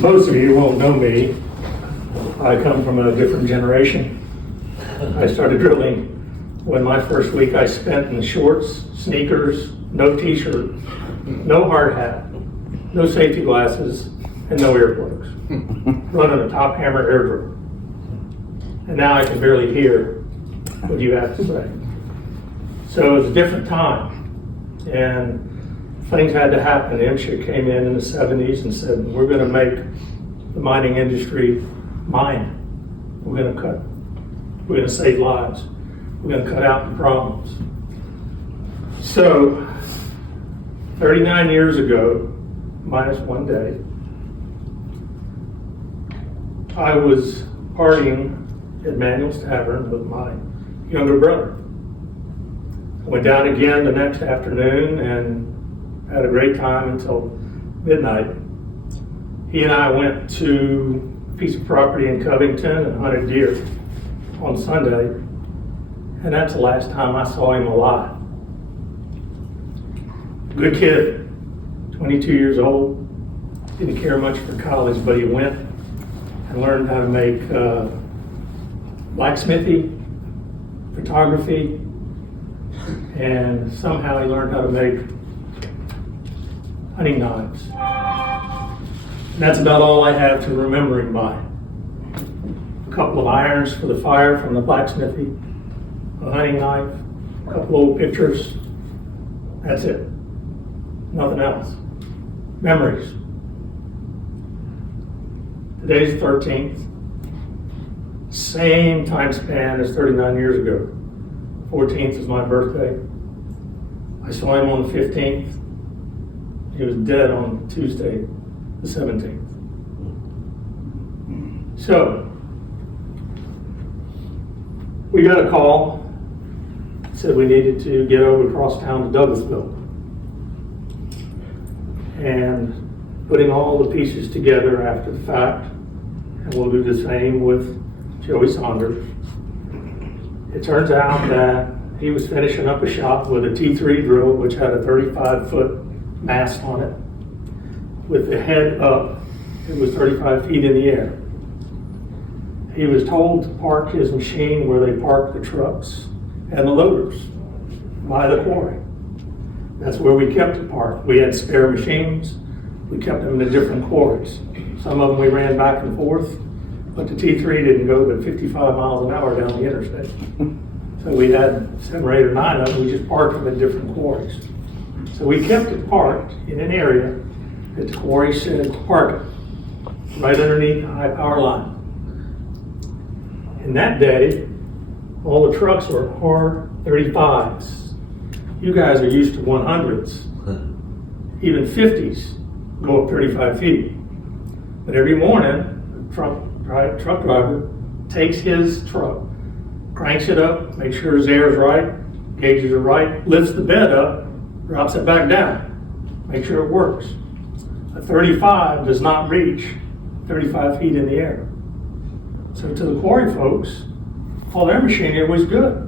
Most of you won't know me. I come from a different generation. I started drilling when my first week I spent in shorts, sneakers, no t-shirt, no hard hat, no safety glasses, and no earplugs, running a top hammer air drill. And now I can barely hear what you have to say. So it was a different time, and things had to happen. MSHA came in the 70s and said, we're going to make the mining industry mine. We're going to save lives. We're going to cut out the problems. So 39 years ago, minus one day, I was partying at Manuel's Tavern with my younger brother. I went down again the next afternoon and had a great time until midnight. He and I went to a piece of property in Covington and hunted deer on Sunday, and that's the last time I saw him alive. Good kid, 22 years old, didn't care much for college, but he went and learned how to make blacksmithy, photography, and somehow he learned how to make hunting knives. And that's about all I have to remember him by. A couple of irons for the fire from the blacksmithy, a hunting knife, a couple old pictures. That's it. Nothing else. Memories. Today's the 13th. Same time span as 39 years ago. 14th is my birthday. I saw him on the 15th. He was dead on Tuesday, the 17th. So, we got a call, said we needed to get over across town to Douglasville. And putting all the pieces together after the fact, and we'll do the same with Joey Saunders. It turns out that he was finishing up a shot with a T3 drill, which had a 35-foot mast on it. With the head up, it was 35 feet in the air. He was told to park his machine where they park the trucks and the loaders, by the quarry. That's where we kept it parked. We had spare machines. We kept them in the different quarries. Some of them we ran back and forth, but the T3 didn't go but 55 miles an hour down the interstate. So we had 7 or 8 or 9 of them. We just parked them in different quarries. So we kept it parked in an area that the quarry said to park it, right underneath the high power line. And that day, all the trucks were R35s. You guys are used to 100s. Even 50s go up 35 feet. But every morning, the truck driver takes his truck, cranks it up, makes sure his air is right, gauges are right, lifts the bed up, drops it back down, make sure it works. A 35 does not reach 35 feet in the air. So to the quarry folks, all their machinery was good.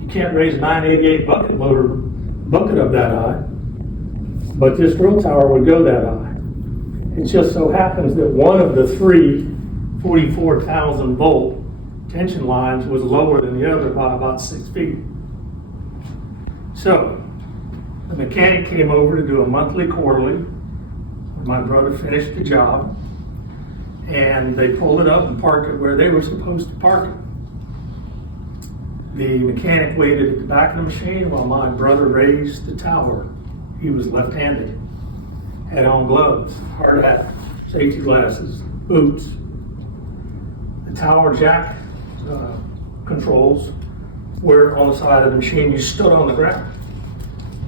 You can't raise a 988 bucket loader bucket up that high, but this drill tower would go that high. It just so happens that one of the 3 44,000 volt tension lines was lower than the other by about 6 feet. So the mechanic came over to do a monthly quarterly when my brother finished the job, and they pulled it up and parked it where they were supposed to park it. The mechanic waited at the back of the machine while my brother raised the tower. He was left-handed, had on gloves, hard hat, safety glasses, boots. The tower jack controls were on the side of the machine. You stood on the ground.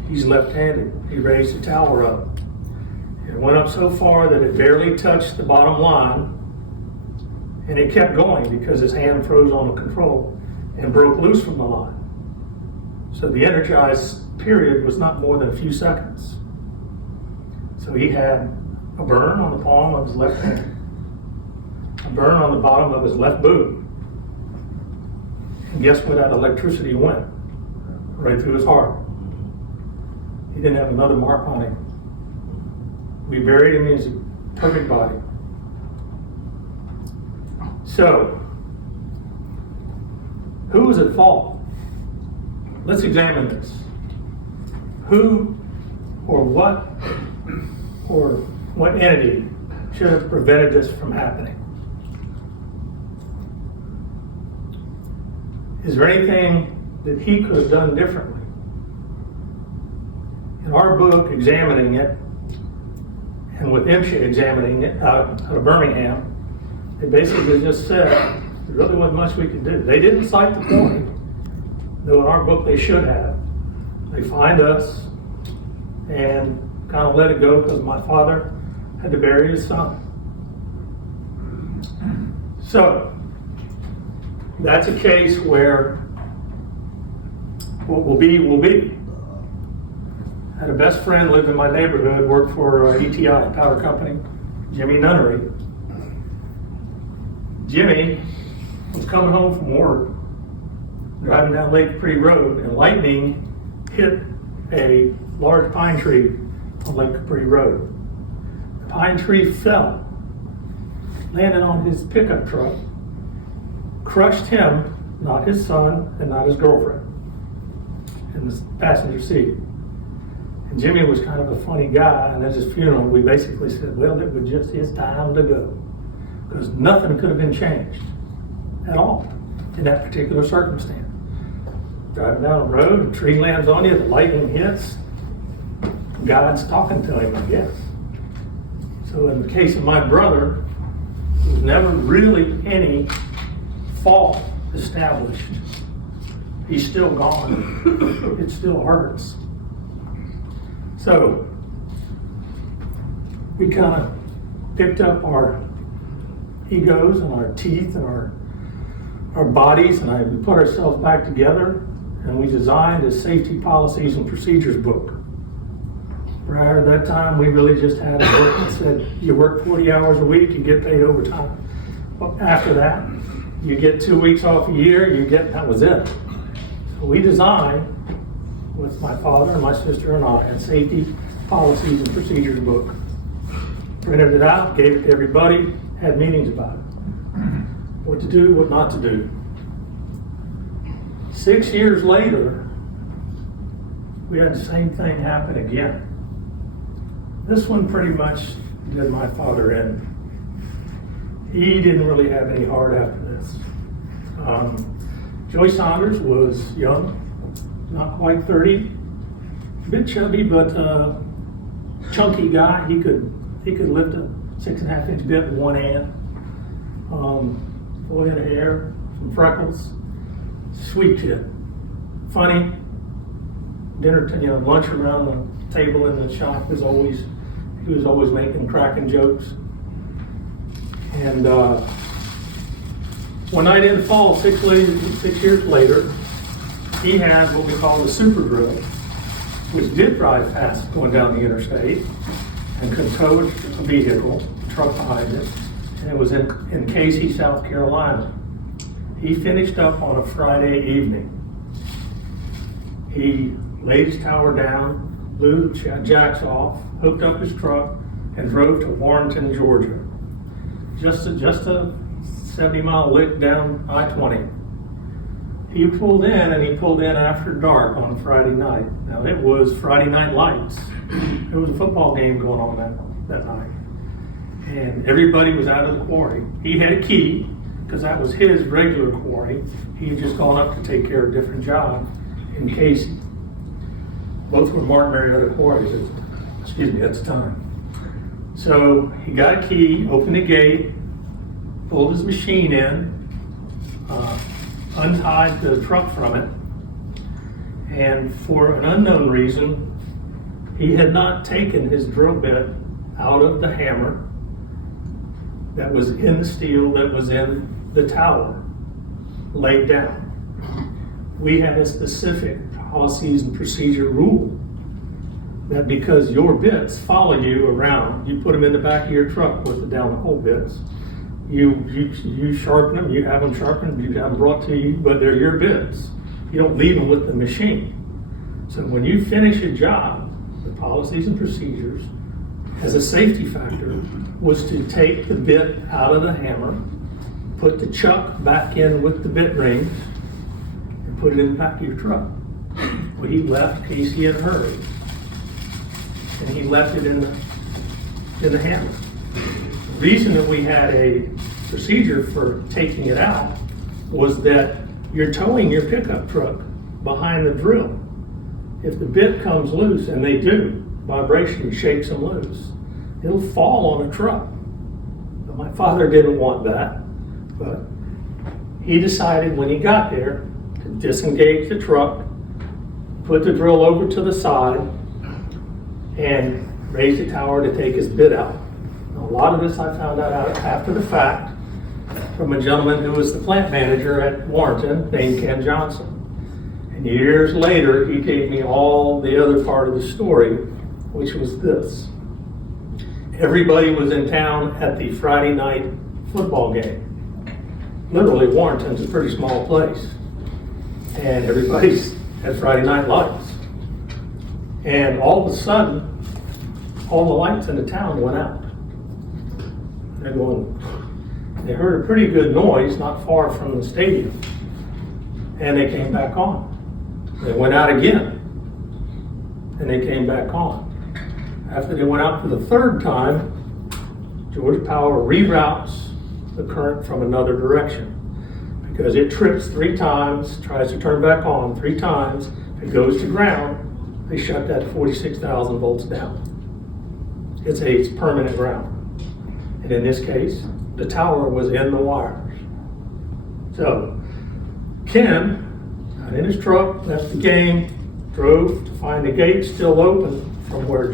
He's left-handed. He raised the tower up. It went up so far that it barely touched the bottom line, and it kept going because his hand froze on the control and broke loose from the line. So the energized period was not more than a few seconds. So he had a burn on the palm of his left hand, a burn on the bottom of his left boot. And guess where that electricity went? Right through his heart. He didn't have another mark on him. We buried him in his perfect body. So, who was at fault? Let's examine this. Who or what entity should have prevented this from happening? Is there anything that he could have done differently? In our book, examining it, and with MSHA examining it out of Birmingham, they basically just said there really wasn't much we could do. They didn't cite the point, though in our book they should have. They fined us and kind of let it go because my father had to bury his son. So, that's a case where what will be, will be. I had a best friend lived in my neighborhood, worked for ETI, power company, Jimmy Nunnery. Jimmy was coming home from work, driving down Lake Capri Road, and lightning hit a large pine tree on Lake Capri Road. The pine tree fell, landed on his pickup truck, crushed him, not his son, and not his girlfriend, in the passenger seat. And Jimmy was kind of a funny guy, and at his funeral, we basically said, well, it was just his time to go, because nothing could have been changed at all in that particular circumstance. Driving down the road, a tree lands on you, the lightning hits, God's talking to him, I guess. So in the case of my brother, there was never really any fault established. He's still gone. It still hurts. So we kind of picked up our egos and our teeth and our bodies, and we put ourselves back together, and we designed a safety policies and procedures book. Prior to that time, we really just had a book that said you work 40 hours a week, you get paid overtime. But after that, you get 2 weeks off a year, that was it. So we designed, with my father and my sister and I, a safety policies and procedures book. Printed it out, gave it to everybody, had meetings about it. What to do, what not to do. 6 years later, we had the same thing happen again. This one pretty much did my father in. He didn't really have any heart after this. Joey Saunders was young, not quite 30, a bit chubby, but chunky guy. He could lift a 6.5-inch bit with one hand. Full head of hair, some freckles. Sweet kid, funny. Dinner, lunch around the table in the shop he was always making cracking jokes. And one night in the fall, 6 years later, he had what we call the super drill, which did drive fast going down the interstate and could tow a vehicle, a truck behind it, and it was in Casey, South Carolina. He finished up on a Friday evening. He laid his tower down, blew the jacks off, hooked up his truck, and drove to Warrenton, Georgia. Just a 70-mile lick down I-20. He pulled in after dark on Friday night. Now it was Friday Night Lights. There was a football game going on that night. And everybody was out of the quarry. He had a key, because that was his regular quarry. He had just gone up to take care of a different job in Casey. Both were Martin Marietta quarries at the time. So he got a key, opened the gate, pulled his machine in, untied the truck from it, and for an unknown reason, he had not taken his drill bit out of the hammer that was in the steel that was in the tower laid down. We had a specific policies and procedure rule that because your bits follow you around, you put them in the back of your truck with the down the hole bits. You sharpen them, you have them sharpened, you have them brought to you, but they're your bits. You don't leave them with the machine. So when you finish a job, the policies and procedures, as a safety factor, was to take the bit out of the hammer put the chuck back in with the bit rings and put it in the back of your truck. Well, he left Casey in a hurry, and he left it in the hammer. The reason that we had a procedure for taking it out was that you're towing your pickup truck behind the drill. If the bit comes loose, and they do, vibration shakes them loose, it'll fall on a truck. But my father didn't want that, but he decided when he got there to disengage the truck, put the drill over to the side, and raise the tower to take his bit out. Now, a lot of this I found out after the fact from a gentleman who was the plant manager at Warrenton named Ken Johnson. And years later, he gave me all the other part of the story, which was this. Everybody was in town at the Friday night football game. Literally, Warrenton's a pretty small place. And everybody's at Friday night lights. And all of a sudden, all the lights in the town went out. They heard a pretty good noise not far from the stadium. And they came back on. They went out again. And they came back on. After they went out for the third time, Georgia Power reroutes the current from another direction. Because it trips 3 times, tries to turn back on 3 times, it goes to ground, they shut that 46,000 volts down. It's permanent ground. And in this case, the tower was in the wires. So, Ken got in his truck, left the game, drove to find the gate still open from where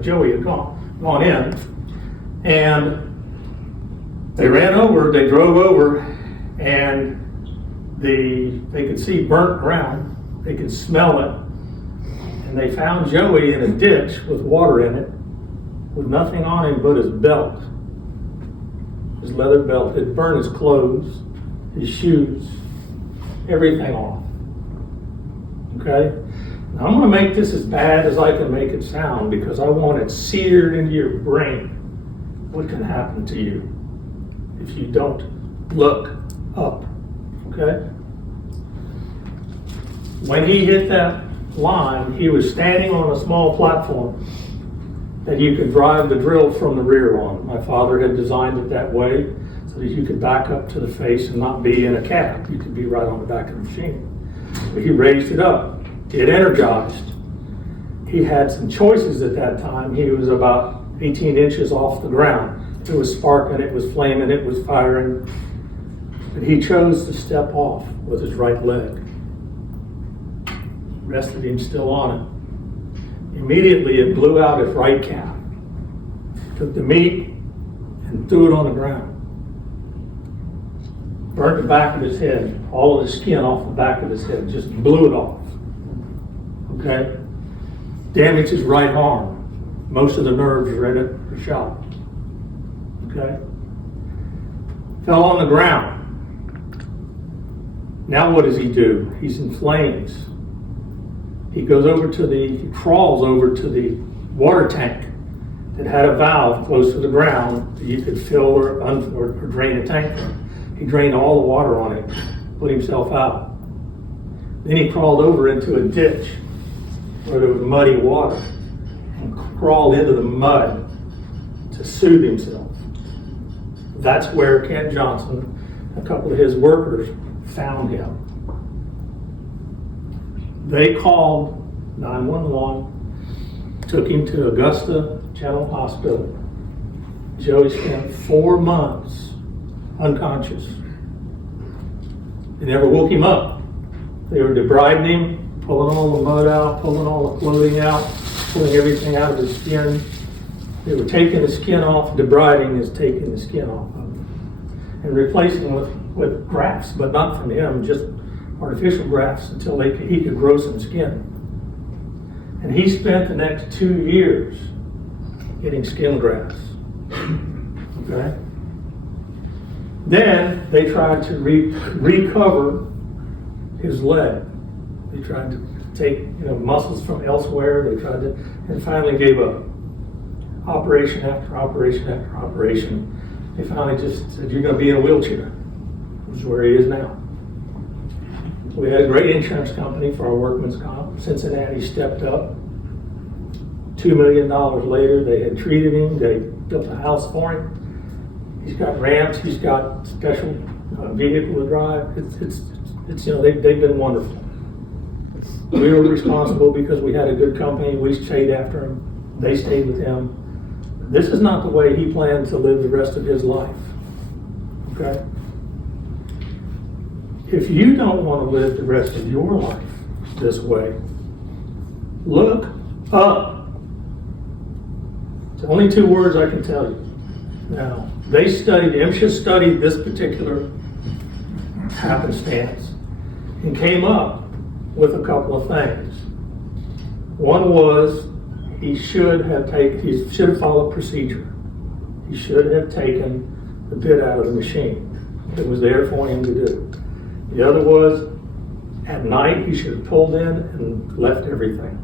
Joey had gone in, and they drove over, and they could see burnt ground, they could smell it, and they found Joey in a ditch with water in it, with nothing on him but his belt, his leather belt. It burned his clothes, his shoes, everything off. Okay? Now I'm going to make this as bad as I can make it sound because I want it seared into your brain what can happen to you if you don't look up. Okay? When he hit that line, he was standing on a small platform that you could drive the drill from the rear on. My father had designed it that way so that you could back up to the face and not be in a cab. You could be right on the back of the machine. But he raised it up. It energized. He had some choices at that time. He was about 18 inches off the ground. It was sparking, it was flaming, it was firing. But he chose to step off with his right leg. Rested him still on it. Immediately it blew out his right calf. Took the meat and threw it on the ground. Burnt the back of his head, all of the skin off the back of his head, just blew it off. Okay? Damaged his right arm. Most of the nerves are in it were shot. Okay? Fell on the ground. Now what does he do? He's in flames. He crawls over to the water tank that had a valve close to the ground that you could fill or drain a tank from. He drained all the water on it, put himself out. Then he crawled over into a ditch where there was muddy water and crawled into the mud to soothe himself. That's where Ken Johnson, a couple of his workers, found him. They called 911, took him to Augusta General Hospital. Joey spent 4 months unconscious. They never woke him up. They were debriding him, pulling all the mud out, pulling all the clothing out, pulling everything out of his skin. They were taking the skin off. Debriding is taking the skin off of him and replacing with grafts, but not from him, just artificial grafts until he could grow some skin. And he spent the next 2 years getting skin grafts. Okay? Then they tried to recover his leg. They tried to take muscles from elsewhere. They tried to, and finally gave up. operation after operation after operation, they finally just said, you're going to be in a wheelchair, which is where he is now. We had a great insurance company for our workman's comp. Cincinnati stepped up. $2 million later, they had treated him. They built a house for him. He's got ramps. He's got special vehicle to drive. It's they've been wonderful. We were responsible because we had a good company. We stayed after him. They stayed with him. This is not the way he planned to live the rest of his life. Okay? If you don't want to live the rest of your life this way, look up. It's only 2 words I can tell you. Now, MSHA studied this particular happenstance and came up with a couple of things. One was he should have followed procedure. He should have taken the bit out of the machine. It was there for him to do. The other was, at night, he should have pulled in and left everything.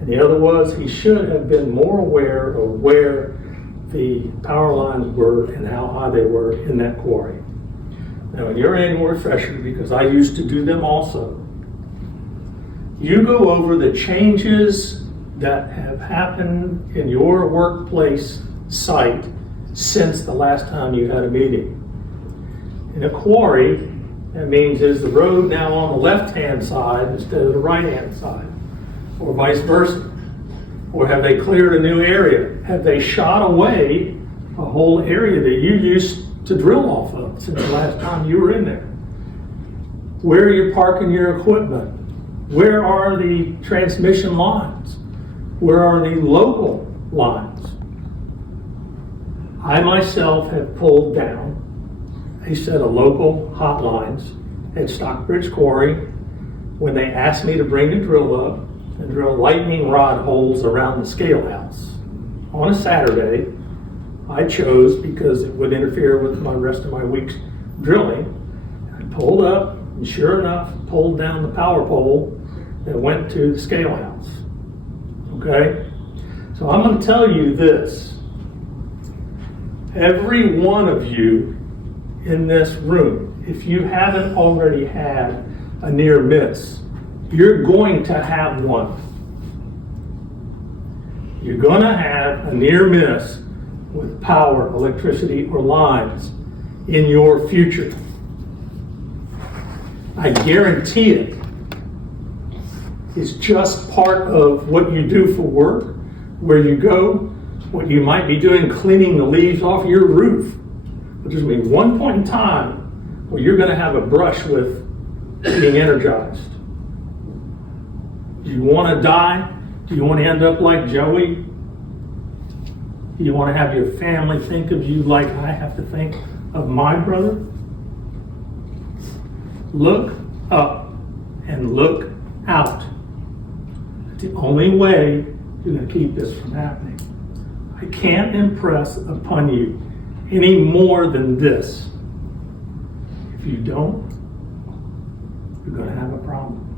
And the other was, he should have been more aware of where the power lines were and how high they were in that quarry. Now, in your annual refresher, because I used to do them also, you go over the changes that have happened in your workplace site since the last time you had a meeting. In a quarry, that means is the road now on the left-hand side instead of the right-hand side, or vice versa? Or have they cleared a new area? Have they shot away a whole area that you used to drill off of since the last time you were in there? Where are you parking your equipment? Where are the transmission lines? Where are the local lines? I myself have pulled down a set of local hotlines at Stockbridge Quarry when they asked me to bring the drill up and drill lightning rod holes around the scale house. On a Saturday, I chose, because it would interfere with the rest of my week's drilling, I pulled up and sure enough pulled down the power pole that went to the scale house. Okay? So I'm going to tell you this. Every one of you in this room, if you haven't already had a near miss, you're going to have one. You're going to have a near miss with power, electricity, or lines in your future. I guarantee it. It's just part of what you do for work, where you go, what you might be doing, cleaning the leaves off your roof. But there's going to be one point in time where you're going to have a brush with being energized. Do you want to die? Do you want to end up like Joey? Do you want to have your family think of you like I have to think of my brother? Look up and look out. It's the only way you're going to keep this from happening. I can't impress upon you any more than this. If you don't, you're going to have a problem.